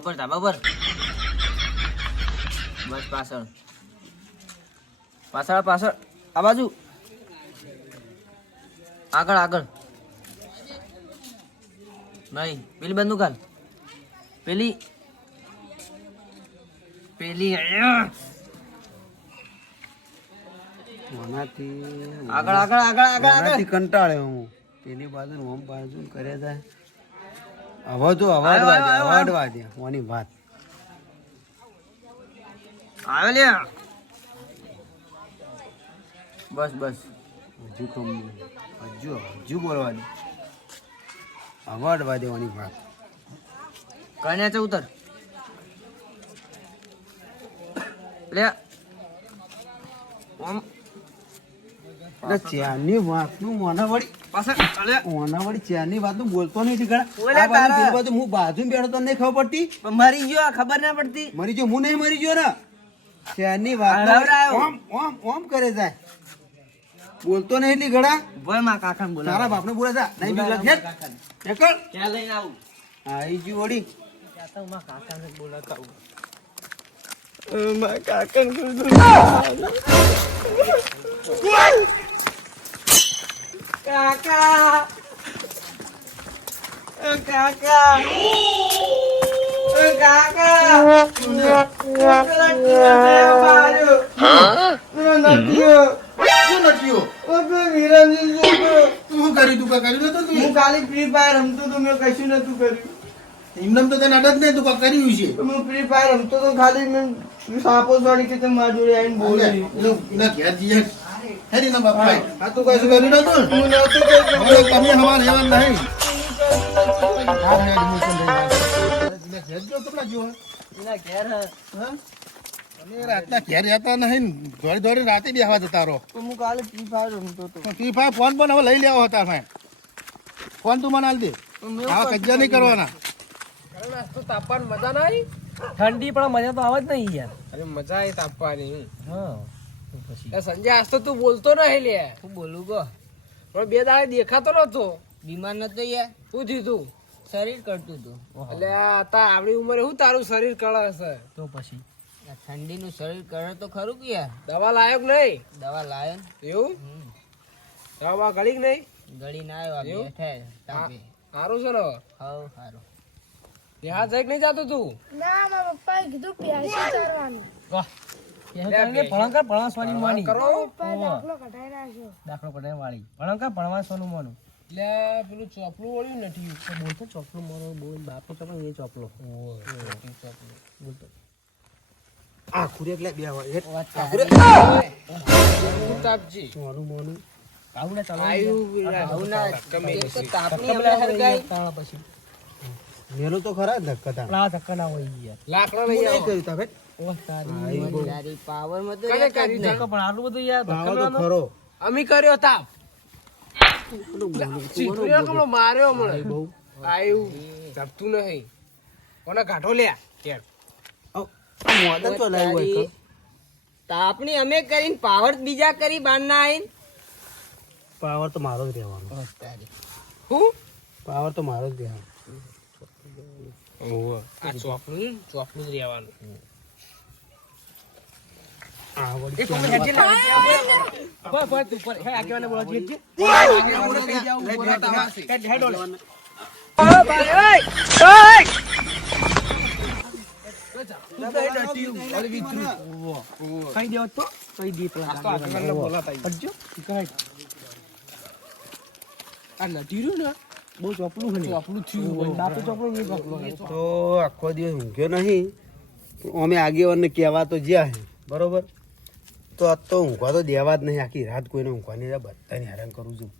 ધાબા પર બસ પાછળ આ બાજુ આગળ નહીં પેલી બંદૂક કાલ પેલી આગળ કંટાળે હું પેલી બાજુ ઓમ બાજુ કરે જાય હવે તો અવાડવા દે ઓની વાત આવે લે બસ હજુ બોલવા દે અવાડવા દેવાની વાત કને છે ઉતર લે ઓમ ચેરની વાત નું મોના વળી પાછળ મોના વળી ચેરની વાત નું બોલતો નહીં ઠીકણા હું બાજુ બેઠો તો નહીં ખબર પડતી મરી ગયો ખબર ના પડતી મરી ગયો હું નહીં મરી ગયો ને ચેરની વાત ઓમ કરે જાય બોલતો નહીં એટલી ઘડા ભાઈ માં કાકા બોલા તારા બાપને બોલે જા નહીં બીક લાગે નીકળ ક્યાં લઈને આવું આઈ જી વળી જાતા માં કાકાને બોલાતા હું ખાલી ફ્રી ફાયર રમતો તો મેં કશું નતું કર્યું એમને તો તને અડદ નહીં તું કાંઈ કર્યું છે હું ફ્રી ફાયર રમતો તો ખાલી મેં સાપો છોડી કે તમે મારી જોડે આવીને બોલે એના ઘેર જઈએ હેરી ના બાપા આ તું કશું કર્યું નતું હું નહોતું કર્યું. તમે હમાર હેવાન નહીં ઘેર જો કેટલા જો એના ઘેર હે. અને રાતના ઘેર જતા નહીં દોડી રાતે બેહવા જતા રહો તો હું કાલે ફ્રી ફાયર રમતો તો ફ્રી ફાયર ફોન પણ હવે લઈ લેવો હતા ભાઈ ફોન તું મને હાલ દે હા કજ્જા નહીં કરવાના નાસ્તો તાપવાની મજા નહીં ઠંડી પણ મજા તો આવે જ નહીં યાર અરે મજા આવી તાપવાની હા તો પછી સંજય આજ તો તું બોલતો નહીં લે હું બોલું કહો પણ બે દાડે દેખાતો નતો બીમાર નતો યાર શું થયું તું શરીર કરતું હતું એટલે આ તા આવડી ઉંમરે હું તારું શરીર કળે છે તો પછી ઠંડીનું શરીર કરે તો ખરું કે યાર દવા લાયક નહીં દવા લાયો ને એવું દવા ગળી કે નહીં ગળી ના આવ્યો એવું? બેઠે તાપે સારું છે ને હાવ હારો ત્યાં જઈ નહીં જતો તું ના મારા પપ્પાએ કીધું પ્યાસી ચરવાની વાહ ભણંકર ભણવા સોની મોની કરો પપ્પાએ દાખલો કઢાઈ નાખ્યો દાખલો પડે વાળી ભણંકર ભણવા સોનું મોનું એટલે પેલું ચોપલું વળ્યું નથી બોલતો ચોપલો મારો બોલ બાપો ચોપલો એ ચોપલો બોલતો આ ખુરે એટલે બે તાપજી મોનું મોનું આવું ના ચાલો આવું ના એક તો તાપની હમણાં હરગાઈ પછી મેલું તો ખરા ધક્કા તા પેલા ધક્કા ના હોય યાર લાકડા લઈ આવો કર્યું તા ભાઈ ઓહ તારી પાવર માં તો કને કર્યું ધક્કા પણ આટલું બધું યાર આવો ધક્કા તો ખરો અમી કર્યો તાપ ચીકુએ કમળો માર્યો હમણાં આયું જપતું નહીં કોને કાઢો લ્યા ત્યાં મોદન તો લાવ્યું હોય તો તાપણી અમે કરીને પાવર બીજા કરી બાર ના આવીને પાવર તો મારો જ રહેવાનો હું પાવર તો મારો જ રહેવાનો આ ચોપલું ચોપલું જ રહેવાનું આ વળી એક મિનિટ હેજી ના બસ બસ તું પર હે આગેવાને બોલો જી કઈ દેવો તો કઈ દી આ તો આગેવાને બોલાતા હટજો કઈ આ નથી રહ્યું ને બહુ ચોપલું છે ચોપલું થયું હોય દાંતો ચોપલું એ ચોપલું તો આખો દિવસ ઊંઘ્યો નહીં અમે આગેવાનને કહેવા તો જ્યાં હે બરોબર તો આ તો ઊંઘવા તો દેવા જ નહીં આખી રાત કોઈને ઊંઘવા નહીં બધાને હેરાન કરું છું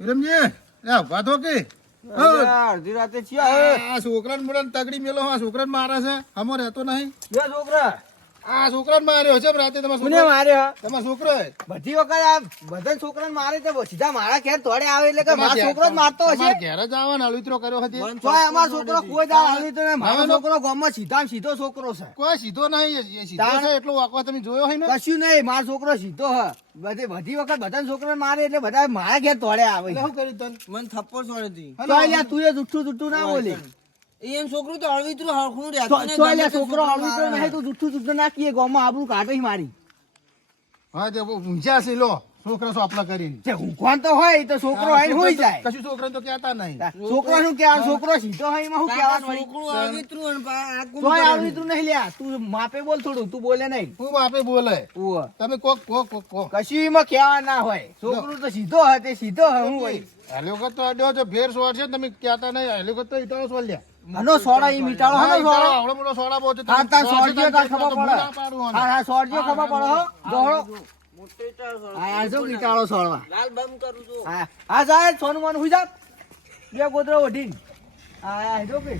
રમજી વાતો કે અડધી રાતે આ છોકરાને મોડા તગડી મેલો આ છોકરાને મારે છે હમો રહેતો નહીં છોકરા આ છોકરાને માર્યો છે રાતે તમારો કોને છોકરો માર્યો તમારો છોકરો હે. બધી વખત આ બધા છોકરાને મારે તો સીધા મારા ઘેર તોડે આવે એટલે કે મારો છોકરો જ મારતો હશે તમારા ઘેર જ આવવાનો અળવિતરો કર્યો હતી. તોય અમારો છોકરો કોઈ દાળ આવી તો નહીં. મારો છોકરો ગામમાં સીધા સીધો છોકરો છે કોઈ સીધો નહીં, એ સીધો તાણ. છે એટલો વાંકો તમે જોયો હોય ને. કશું નહીં, મારો છોકરો સીધો હ બધી વખત બધા છોકરા મારે એટલે બધા મારા ઘેર તોડે આવે એટલે શું કર્યું તને? મને થપ્પડ છોડી હતી તો લ્યા તું એ જુઠ્ઠું ના બોલે એમ છોકરું તો અળવિતરું હરખું તો રહેતું નહીં. લ્યા ગમે તે છોકરો આવડતો મારે. નહીં તું જુઠ્ઠું ના કીએ ગામમાં આબરૂ કાઢે મારી હા તે બહુ ઊંચા છે લો છોકરા સોપલા કરીને. જે ઊંઘવાન તો હોય તો છોકરો આઈને હોઈ જાય કશું છોકરાને તો કહેતા નહીં. છોકરો શું કહેવાનું, છોકરો સીધો હોય એમાં શું કાકા કહેવાનું છોકરું અળવિતરું અને આ કોણ તોય કરે? આવડી તું નહીં લ્યા તું માપે બોલ થોડું તું બોલે નહીં હું બાપે બોલે ઉવ્વ. તમે કોક કશું એમાં કહેવા ના હોય છોકરું તો સીધો હે તે સીધો હે હું હોય હેલિકોપ્ટર તો અડ્યો છે ફેર સોળ છે તમે કહેતા નહીં. હેલિકોપ્ટર ઈટાળો સોળ લ્યા. આનો સોડા ઈ મીઠાળો હે ને સોડા આવડો મોટો સોડા બહુ છે. હા તાર સોળ છે, સોડજો તાર તો ખબર હું પડે ના પાડું આને. હા હા સોડજો ખબર પડે હો દોડો મોટો ઈટાળો છોડો. હા આ જો મીઠાળો સોડવા લાલ બમ કરું છું. હા હા સાહેબ સોનું માનું હુઈ જા બે ગોદરો વઢીન હા આ જો કે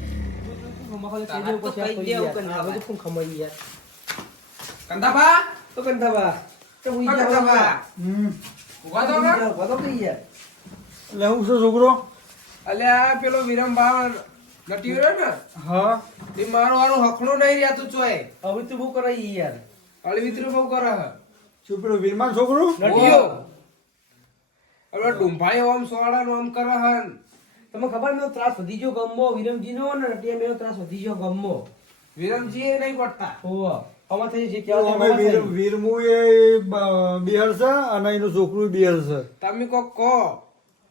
કંદાબા તો કંધાબા તો હુઈ જા કંદાબા ઉભા તો કર. બધો કઈ યાર એટલે હું શું છોકરો અલ્યા પેલો વિરમ બાવન નટી રહ્યો ને હા એ મારો હારું હકલો નહીં રહેતું ચોય હવે તું બહુ કરાઈ યાર અળવિતરું બહુ કરે હે. શું પેલો વીરમાન છોકરો નટીયો હવે ડુંભાઈ ઓમ સોડા નો ઓમ કરે હે. તમને ખબર મેં ત્રાસ વધી ગયો ગમો વિરમજી નો ને એટલે મેં ત્રાસ વધી ગયો ગમો વિરમજી એ નહીં પડતા. ઓવા આમાં થઈ જે અમે વીરમુ એ બિહાર છે અને એનું છોકરું બિહાર છે તમે કોક કહો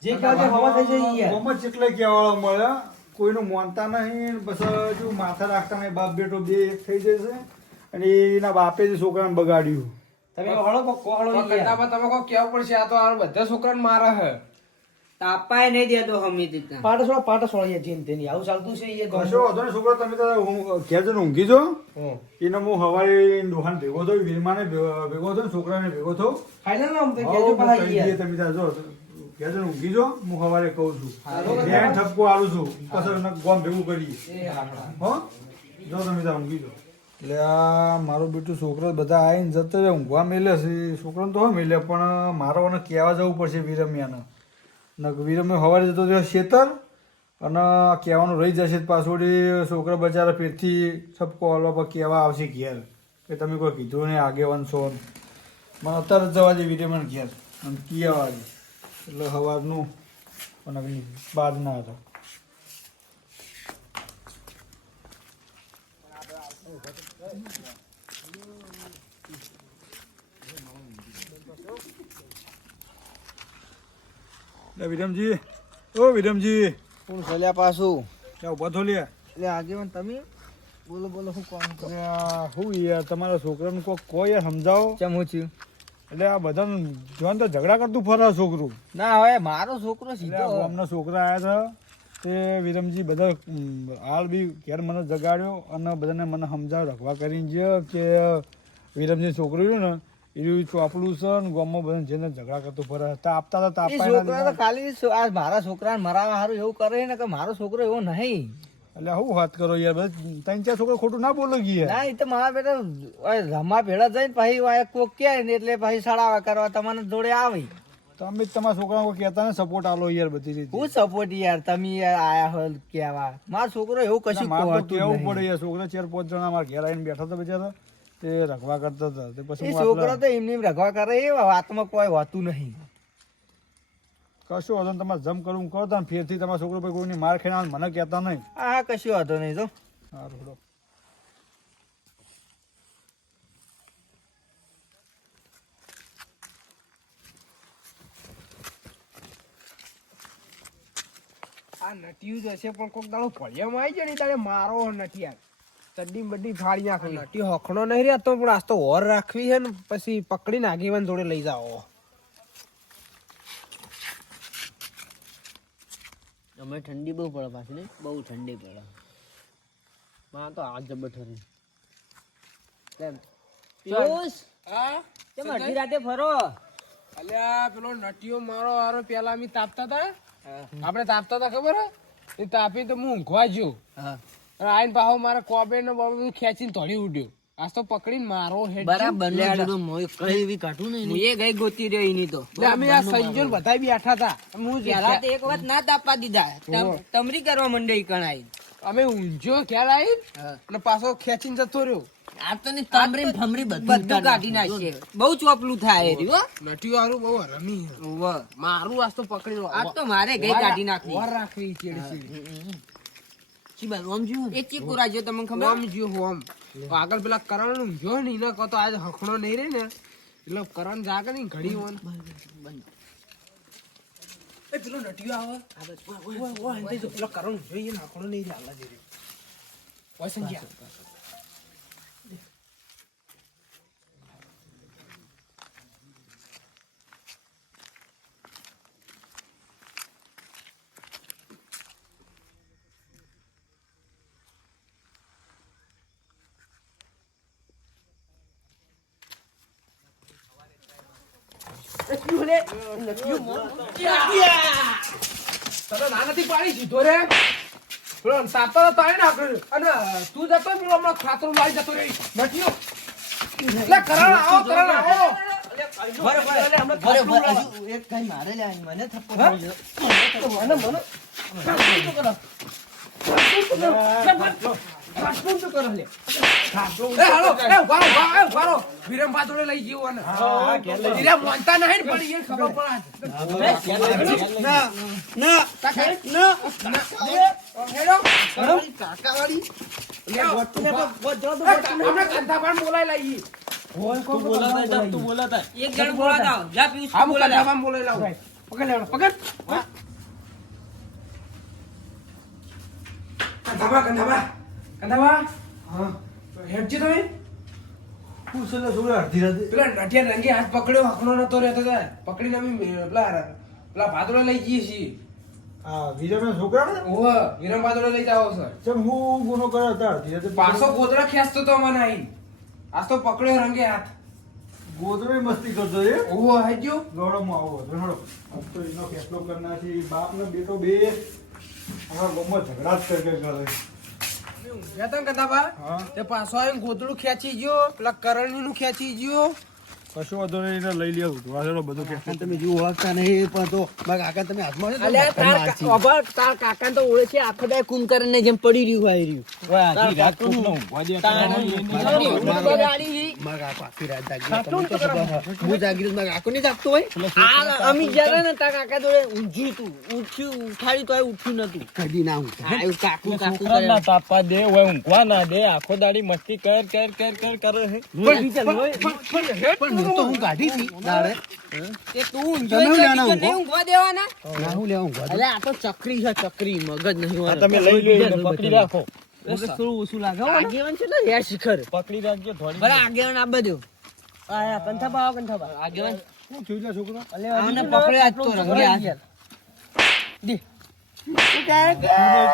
જે કાજે હવા થઈ જાય યાર ગમે જેટલે કહેવાળા મળ્યા કોઈનું માનતા નહીં ને પછી જો માથા રાખતા નહીં બાપ બેટો બે એક થઈ જશે અને એના બાપે જ છોકરાને બગાડ્યું તમે હળો કોહળો પણ કંદાબા તમે કોક કેવું પડશે આ તો આ બધા છોકરાને મારે હે. તાપાય નહીં દેતો હમી રીતના. પાટો સોળીએ જીન તેની આવું ચાલતું છે એ કશો વાંધો નહીં છોકરા તમે તો ઘેર જઈને ઊંઘી જો એને હું હવારે દુકાન ભેગો થયો વીરમાને ભેગો થયો છોકરાને ભેગો થયો ફાઇનલ નામ તો હા, કેજો હું પાહા કહી યાર દઈએ તમે ત્યાં જો ઘેર જઈને ઊંઘી જો હું હવારે કહું છું ધ્યાન ઠપકો આલું છું પછી એને ગોમ ભેગું કરીએ હો જો તમે ત્યાં ઊંઘી જો એટલે આ મારું બેટું છોકરો બધા આવીને જતો રહે ઊંઘવા મેલે છે છોકરાને તો હોય મેલે પણ મારો એને કહેવા જવું પડશે વિરમ્યાને ને વિરમ્યો સવારે જતો રહ્યો શેતર અને કહેવાનું રહી જશે પાછોડી છોકરા બચારા પેટથી ઠપકો હાલવા પર કહેવા આવશે ઘેર કે તમે કોઈ કીધું નહીં આગેવાન છો મને અત્યારે જ જવા દે વિરમ્યાને ઘેર અને કહેવા દે એટલે સવારનું અને બાદ ના હતા વિરમજી ઓ વિરમજી કોણ સોલ્યા પાછું ત્યાં ઉભા થો લે એટલે આગેવાન તમે બોલો બોલો શું કોણ હું યાર તમારા છોકરાને કોઈ યાર સમજાવો કેમ હું છું એટલે આ બધા જોન તો ઝઘડા કરતું ફરે છોકરું ના હવે મારો છોકરો એટલે સીધો આ ગામના છોકરા આવ્યા હતા તે વિરમજી બધા હાલ બી ઘેર મને જગાડ્યો અને બધાને મને સમજાવ રખવા કરીને જે કે વિરમજી છોકરું રહ્યું ને એ ચોપડું છે ને ગામમાં બધા જેને ઝઘડા કરતું ફરે તાપતા હતા એ છોકરો તો તાપા ખાલી આ મારા છોકરાને મરાવા હારું એવું કરે ને કે મારો છોકરો એવો નહીં એટલે હું વાત કરો યાર બધા ત્રણ ચાર છોકરા ખોટું ના બોલો ગયા ના એ તો મારા બેટા ઓય રમા ભેળા જઈને પછી વાય કોક કહે ને એટલે પછી સડાવા કરવા તમારે જોડે આવી તમે જ તમારા છોકરા કોઈ કહેતા ને સપોર્ટ આલો યાર બધી રીતે હું સપોર્ટ યાર તમે યાર આયા હો કેવા મારો છોકરો એવું કશું મારે તો કહેતું કેવું નહીં. પડે યાર છોકરા 4-5 જણા મારા ઘેર આવીને બેઠા હતા બિચારા તે રખવા કરતા હતા તે પછી એ હું છોકરો આટલા- તો એમને એમ રખવા કરે એ વાતમાં કોઈ હોતું નહીં કશું વાંધો નહીં, તમારે જમ કરવું કરો તમે ફેરથી તમારા છોકરો ભાઈ કોઈની માર ખાઈને આવે મને કહેતા નહીં હા કશું વાંધો નહીં તો સારું હેડો. આ નટિયું જ હશે પણ કોક દાડો ભળિયામાં આવી જાય ને તારે મારો નટિયા ચડ્ડી બड्डी ફાડી નાખવી. નટી હખણો નહીં રહેતો પણ આજ તો ઓર રાખવી છે ને પછી પકડીને આગેવાન જોડે લઈ જાઓ. અમે ઠંડી બહુ પડે પાછી ને બહુ ઠંડી પડે માં તો આગ જબર ઠરી કેમ જોશ હા કેમ અડધી રાતે ફરો અલ્યા પેલો નટિયો મારો હારો પેલા અમે તાપતા હતા આપણે તાપતા હતા ખબર હે એ તાપી તો હું ઊંઘવા ગયો હા અને આઈને પાછો મારા કોબે ને બાબુ ખેંચીને તોડી ઉડ્યો આજ તો પકડીને મારો હેડ બરાબર ને જોડો મોય કઈ એવી કાઢું ને હું એ ગઈ ગોતી રહ્યો એની તો અમે આ સંજોન બધા બેઠા હતા હું પેલા તો એક વાત ના તાપવા દીધા તમરી કરવા મંડે કણાઈ અમે ઊંઝો ખ્યાલ આવી અને પાછો ખેંચીને જતો રહ્યો આ તો ને તામરી ફમરી બધું કાઢી નાખીએ બહુ ચોપલું થાય રે હો નટિયું હારું બહુ રમી મારું આજ તો પકડી આ તો મારે ગઈ કાઢી નાખી વાર રાખવી ચીડી ચીબા ઓમ જો એ ચીકુ રાજો તમને ખબર હોમ જો હોમ આગળ પેલા કરણ નું જો ને એને કહો તો આજ હખણો નહીં રે ને એટલે કરણ જાગે ને ઘડી હોન એ પેલો નટિયો આવે ઓય જો પેલો કરણ જોઈએ ને હખણો નહીં રે આલા જેરી ઓય સંજ્યા નાનાથી પાડી સીધો રે પેલો સાતો તાળી નાખ્યો અને તું જતો પેલો હમણાં ખાતરું મારી જતો રે નટિયો લે કરણ આવો એક કઈ મારે લે મને થપ્પો વિરમ પાતોડે લઈ ગયો ને મોનતા નહીં પડી એ ખબર પેલા નટિયા રંગે હાથ પકડ્યો હકનો નતો રહેતો પકડીને અમે પેલા ભાદોડે લઈ જઈએ છીએ છોકરા ને વિરમ ભાદોડે લઈ જાવ સર ચમ હું ગુનો કર્યો હતા અડધી રાતે પાછો ગોદડા ખેંચતો તો મને આઈ આજ તો પકડ્યો રંગે હાથ ગોદડે મસ્તી કરતો એ ઓહો હાજો ગોળમાં આવો ધણો अब तो इनो फैसलो करना चाहिए बाप ने बेटो बे हमारा गांव झगड़ा જ કરે યાતન કદાબા તે પાછો આવીને ગોદડું ખેંચી ગયો પેલા કરણી નું ખેંચી ગયો કશો વાંધો નહીં એને લઈ લેવું વાસણો બધું કે તમે જો ઓળખતા નહીં પણ તો મારા કાકા તમે હાથમાં છે અલ્યા તાર કાકા તો ઓળે છે આખો દાય કુંભકરણ ને જેમ પડી રહ્યું આવી રહ્યું મારા કાકા આખી રાત જાગી હું જાગી મારા કાકો નહીં જાગતો હોય અમી જરા ને તાર કાકા જોડે ઊંઘ્યું તું ઉઠ્યું ઉઠાડી તો ઉઠ્યું નતું કદી ના હું કાકુ કાકુ ના તાપવા દે ઓય ઊંઘવા ના દે આખો દાડી મસ્તી કર કરે હે પણ હું તો હું કાઢી હતી દાડે એ તું ઊંઘ્યો નહીં ઊંઘવા દેવાના ના હું લેવા ઊંઘવા અલે આ તો ચકરી છે ચકરી મગજ નહીં આ તમે લઈ લો એને પકડી રાખો થોડું ઓછું લાગે આગેવાન છે ને રે શિખર પકડી રાખજો થોડી બરા આગેવાન આ બધું આ કંથાબા આગેવાન શું થયું છે છોકરો આને પકડ્યો આજ તો રંગે હાથ દે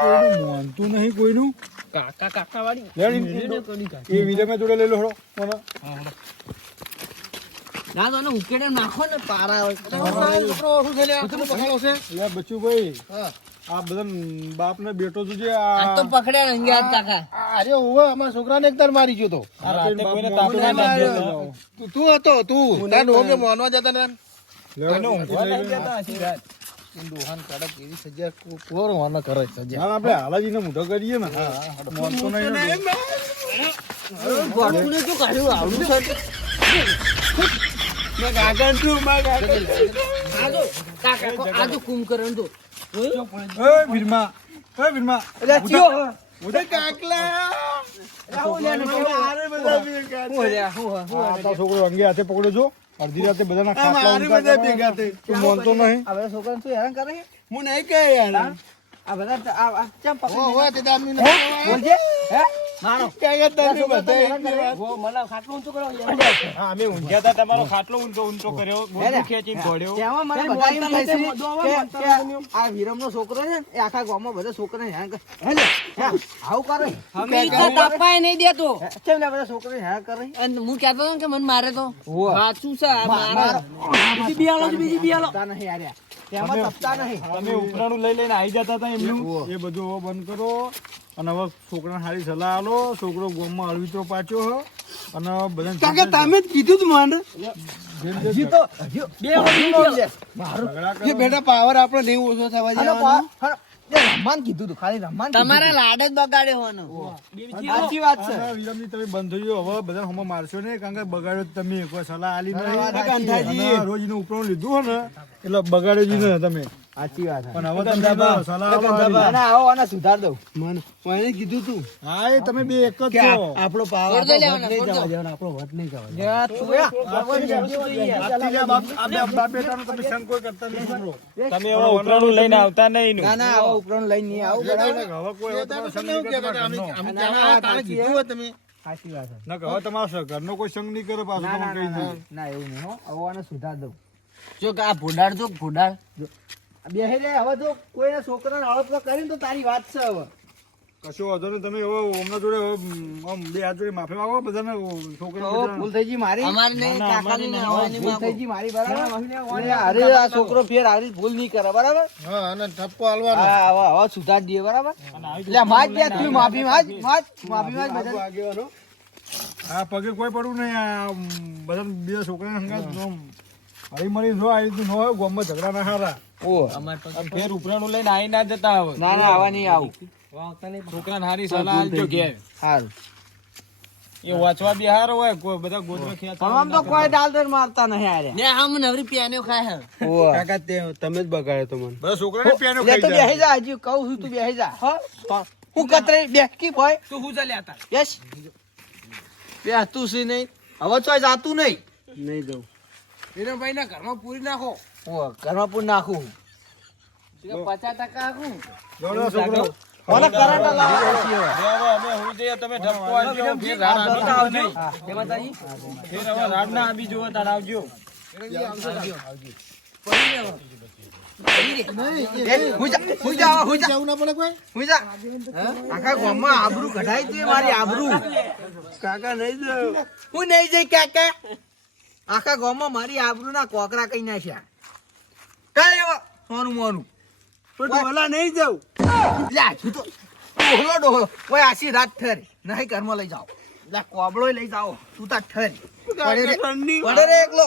કોઈનું માનતું નહીં કોઈનું કાકા વાળી એ વિજય મેં જોડે લઈ લો હળો મને ના તો ઉકેડે નાખો ને પારા બચ્ચુભાઈ આ બધા બાપ ને બેટો તું આ તો પકડ્યા રંગે હાથ કાકા અરે ઓવે અમારા છોકરાને એકદમ મારી ગયો તો તું હતો તું તાર ડોહો મોનવા જતા ને દોહાન કડક એવી સજા કોર વાના કરે સજા આપણે હાલાજીને મોઢો કરીએ ને મોનતો નહીં ગોઠુને તો કાઢ્યું આવડું છે આજો કુંભકરણ તો વીરમા છોકરો અંગે હાથે પકડ્યો છો અડધી રાતે બધાના ખાટલા ભેગા તું મોનતો નહીં હવે છોકરાને તું હેરાન કરે હું નહીં કહે યાર આ બધા આ ચમ પકડી બોલજે હે મારો ક્યાં ગયા તમે બધા વો મને ખાટલો ઊંચો કરો હા અમે ઊંઘ્યા હતા તમારો ખાટલો ઊંચો કર્યો ગોળું ખેંચીને ઘોડ્યો તેમાં મને બધા એમ કહે છે કે આ વિરમનો છોકરો છે ને એ આખા ગામમાં બધા છોકરાને હેરાન કરે હેલે આવું કરે અમે તો તાપાય નહીં દેતો કેમ ને બધા છોકરાને હેરાન કરે અને હું કહેતો હતો કે મને મારે તો સાચું છે મારા બીજી બિયાલો તા નહીં યાર તેમાં તપતા નહીં. તમે ઉપરાણું લઈ લઈને આવી જતા હતા એમનું એ બધું હવે બંધ કરો અને હવે છોકરાને સારી સલાહ આલો. છોકરો ગોમમાં અળવિતરો પાછો હ અને બધા કાકા તમે જ કીધું તું મને હજી તો હજી બે વખત બોલ છે. કે બેટા પાવર આપણો નહીં ઓછો થવા અને જવાનો એ રમવાન કીધું તું, ખાલી રમવાન કીધું. તમારા લાડ જ બગાડ્યો હોનો. સાચી વાત છે. વિરમજી તમે બંધ થઈ ગયો હવે બધા હમણાં મારશો ને કારણ કે બગાડ્યો તો તમે કોઈ સલાહ આલી કાકા, નહીં અંધાજી. અને રોજ એનું ઉપરાણું લીધું હો ને એટલે બગાડ્યો જ ને તમે સાચી વાત છે. પણ હવે તમે સલાહ આલો અને આવો અને સુધાર દઉં. મને મને કીધું તું હા એ તમે બે એક જ કે છો આપણો પાવર છોડ દો લેવાના, નહીં છોડ દો. જવા દેવાનો, આપણો વટ નહીં જવા દેવાનો. યા તું યા. તમે હવે ઉપરાણું લઈને આવતા નહીં ના ના આવો ઉપરાણ લઈને નહીં આવું બરાબર. હવે કોઈ એ તમે એવું કહેતા હતા, અમે તારે કીધું હોય તમે સાચી વાત છે. હવે તમારા ઘરનો કોઈ સંગ નહીં કરે પાછું ના ના તમને કહી ના, દઉં. ના એવું નહીં હો. આવો અને સુધાર દઉં. જો કે આ ભોડાડ જો ભોડાડ બેહી લે હવે જો કોઈને છોકરાને અળપ કરીને તો તારી વાત છે હવે. કશો વાંધો નહીં તમે હવે હમણાં જોડે હવે આમ બે હાથ જોડે માફી માંગો બધાને છોકરા હવે ભૂલ થઈ ગઈ મારી. અમારે નહીં, કાકાની નહીં, અમારી ભૂલ નહીં. થઈ ગઈ મારી બરાબર. અને અરે આ છોકરો ફેર આવી ભૂલ નહીં કરે બરાબર. હા અને ઠપકો હાલવાનો હા હવે સુધાર દઈએ બરાબર. એટલે માજ દે તું માફી માજ માફી માજ બધા. આગેવાનો આ પગે કોઈ પડવું નહીં આ બધા બીજા છોકરાને હંગાત હળી મળી જો આ રીતનું ન હોય ગામમાં ઝઘડા ના હારા ઓ ફેર ઉપરાણું લઈને આવી ના જતા હવે ના ના આવા નહીં આવું. છોકરાને હારી સલાહ આલજો ઘેર. સારું. એ વાંચવા બી હારો હોય કોઈ બધા ગોદરા પણ આમ તો કોઈ ડાલર મારતા નહીં આરે. ને આમ નવરી પ્યાનો ખાય હે. ઓ કાકા તે તમે જ બગાડ્યો તો મને બધા છોકરાને પેનો લે તો ખાઈ જાય બેહી જા હજી કહું છું તું બેહી જા હો. હું કતરે બેસકી ભાઈ તું હું ચાલ્યા હતા યસ બેસતું છે નહીં હવે તો જાતું નહીં. નહીં દઉં વિરમભાઈ ના ઘરમાં પૂરી નાખો ઓ ઘરમાં પૂર નાખું. 50% આખું. જોડો છોકરો મને કરંટ લાવવા પડશે હવે. હવે અમે હું જઈએ તમે ઠપકો આલજો ફેર રાડ આબી ના આવજો ફેર હવે રાડ ના આબી જોવો તાર આવજો હું જા જવું ના પડે કોઈ હું જા. આખા ગામમાં આબરૂ કઢાઈ છે મારી આબરૂ. કાકા નહીં દઉં હું નહીં જઈ કાકા. આખા ગામમાં મારી આબરૂ ના કોકરા કઈ નાખ્યા. કઈ એવા મોનું મોનું પણ ડોલા નહીં જાઉં લે હજુ તો ડોહલો કોઈ આશી રાત ઠરી નહીં ઘરમાં લઈ જાઓ. લે કોબળો લઈ જાઓ તું તાર ઠરી પડે રે એકલો.